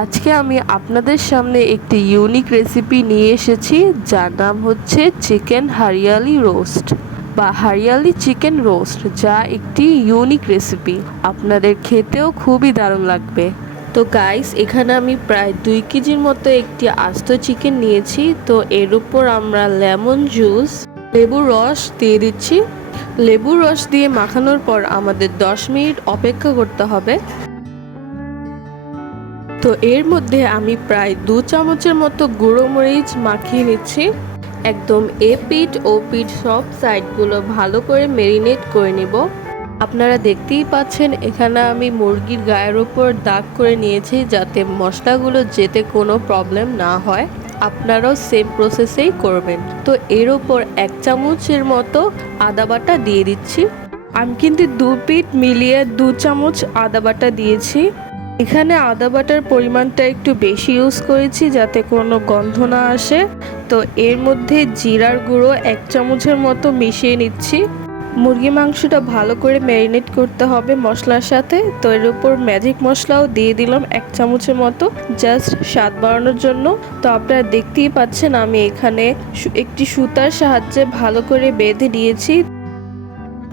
আজকে আমি আপনাদের সামনে একটি ইউনিক রেসিপি নিয়ে এসেছি, যার নাম হচ্ছে চিকেন হারিয়ালি রোস্ট বা হারিয়ালি চিকেন রোস্ট, যা একটি ইউনিক রেসিপি। আপনাদের খেতেও খুবই দারুণ লাগবে। তো গাইস, এখানে আমি প্রায় 2 কেজির মতো একটি আস্ত চিকেন নিয়েছি। তো এর উপর আমরা লেমন জুস, লেবুর রস দিয়ে দিচ্ছি। লেবুর রস দিয়ে মাখানোর পর আমাদের 10 মিনিট অপেক্ষা করতে হবে। তো এর মধ্যে আমি প্রায় 2 চামচের মতো গুঁড়ো মরিচ মাখিয়ে নিচ্ছি। একদম পিঠ ও পিঠ সব সাইডগুলো ভালো করে মেরিনেট করে নিব। আপনারা দেখতেই পাচ্ছেন এখানে আমি মুরগির গায়ের উপর দাগ করে নিয়েছি, যাতে মশলাগুলো যেতে কোনো প্রবলেম না হয়। আপনারাও সেম প্রসেসেই করবেন। তো এর ওপর 1 চামচের মতো আদা বাটা দিয়ে দিচ্ছি। আমি কিন্তু 2 পিঠ মিলিয়ে 2 চামচ আদা বাটা দিয়েছি। এখানে আদা বাটার পরিমাণটা একটু বেশি ইউজ করেছি, যাতে কোনো গন্ধ না আসে। তো এর মধ্যে জিরার গুঁড়ো 1 চামচের মতো মিশিয়ে নিচ্ছি। মুরগি মাংসটা ভালো করে ম্যারিনেট করতে হবে মশলার সাথে। তো এর উপর ম্যাজিক মশলাও দিয়ে দিলাম 1 চামচের মতো, জাস্ট স্বাদ বাড়ানোর জন্য। তো আপনারা দেখতেই পাচ্ছেন আমি এখানে একটি সুতার সাহায্যে ভালো করে বেঁধে নিয়েছি।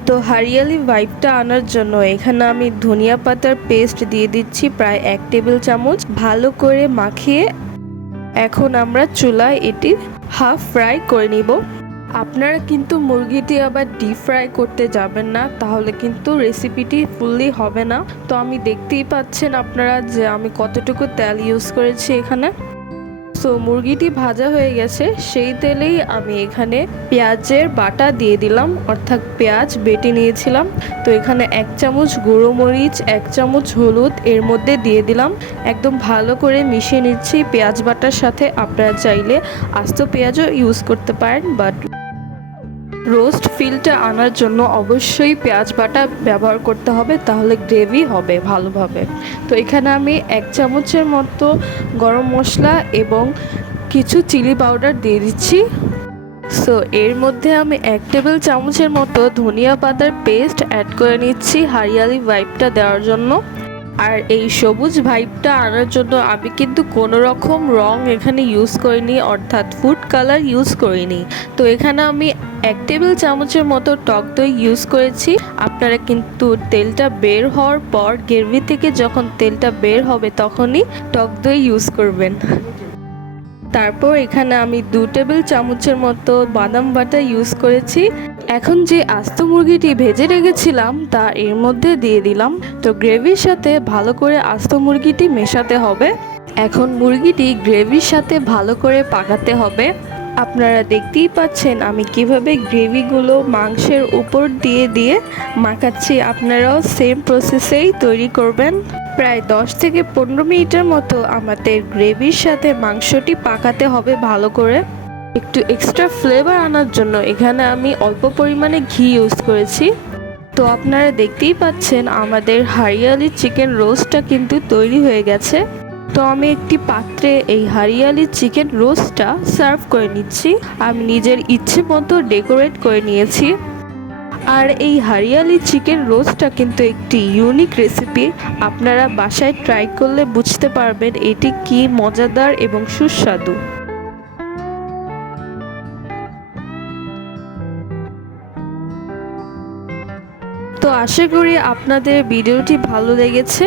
তো হারিয়ালি ভাইবটা আনার জন্য এখানে আমি ধনিয়া পাতার পেস্ট দিয়ে দিচ্ছি প্রায় 1 টেবিল চামচ। ভালো করে মাখিয়ে এখন আমরা চুলায় এটি হাফ ফ্রাই করে নিব। আপনারা কিন্তু মুরগিটি আবার ডিপ ফ্রাই করতে যাবেন না, তাহলে কিন্তু রেসিপিটি ফুললি হবে না। তো আমি দেখতেই পাচ্ছেন আপনারা যে আমি কতটুকু তেল ইউজ করেছি এখানে। সো মুরগিটি ভাজা হয়ে গেছে, সেই তেলেই আমি এখানে পেঁয়াজের বাটা দিয়ে দিলাম, অর্থাৎ পেঁয়াজ বেটে নিয়েছিলাম। তো এখানে 1 চামচ গুঁড়ো মরিচ, 1 চামচ হলুদ এর মধ্যে দিয়ে দিলাম। একদম ভালো করে মিশিয়ে নিচ্ছি পেঁয়াজ বাটার সাথে। আপনারা চাইলে আস্ত পেঁয়াজও ইউজ করতে পারেন, বাট রোস্ট ফিলটা আনার জন্য অবশ্যই পেঁয়াজ বাটা ব্যবহার করতে হবে, তাহলে গ্রেভি হবে ভালোভাবে। তো এখানে আমি 1 চামচের মতো গরম মশলা এবং কিছু চিলি পাউডার দিয়ে দিচ্ছি। সো এর মধ্যে আমি 1 টেবিল চামচের মতো ধনিয়া পাতার পেস্ট অ্যাড করে নিচ্ছি হারিয়ালি ভাইবটা দেওয়ার জন্য। আর এই সবুজ ভাইবটা আনার জন্য আমি কিন্তু কোনো রকম রং এখানে ইউজ করিনি, অর্থাৎ ফুড কালার ইউজ করিনি। তো এখানে আমি 1 টেবিল চামচের মতো টক দই ইউজ করেছি। আপনারা কিন্তু তেলটা বের হওয়ার পর, গ্রেভি থেকে যখন তেলটা বের হবে তখনই টক দই ইউজ করবেন। তারপর এখানে আমি 2 টেবিল চামচের মতো বাদাম বাটা ইউজ করেছি। এখন যে আস্ত মুরগিটি ভেজে রেখেছিলাম তা এর মধ্যে দিয়ে দিলাম। তো গ্রেভির সাথে ভালো করে আস্ত মুরগিটি মেশাতে হবে। এখন মুরগিটি গ্রেভির সাথে ভালো করে পাকাতে হবে। আপনারা দেখতেই পাচ্ছেন আমি কিভাবে গ্রেভিগুলো মাংসের উপর দিয়ে দিয়ে মাখাচ্ছি। আপনারাও সেম প্রসেসেই তৈরি করবেন। প্রায় 10 থেকে 15 মিনিটের মতো আমাদের গ্রেভির সাথে মাংসটি পাকাতে হবে ভালো করে। একটু এক্সট্রা ফ্লেভার আনার জন্য এখানে আমি অল্প পরিমাণে ঘি ইউজ করেছি। তো আপনারা দেখতেই পাচ্ছেন আমাদের হারিয়ালি চিকেন রোস্টটা কিন্তু তৈরি হয়ে গেছে। তো আমি একটি পাত্রে এই হারিয়ালি চিকেন রোস্টটা সার্ভ করে নিচ্ছি। আমি নিজের ইচ্ছে মতো ডেকোরেট করে নিয়েছি। আর এই হারিয়ালি চিকেন রোস্টটা কিন্তু একটি ইউনিক রেসিপি। আপনারা বাসায় ট্রাই করলে বুঝতে পারবেন এটি কি মজাদার এবং সুস্বাদু। তো আশা করি আপনাদের ভিডিওটি ভালো লেগেছে।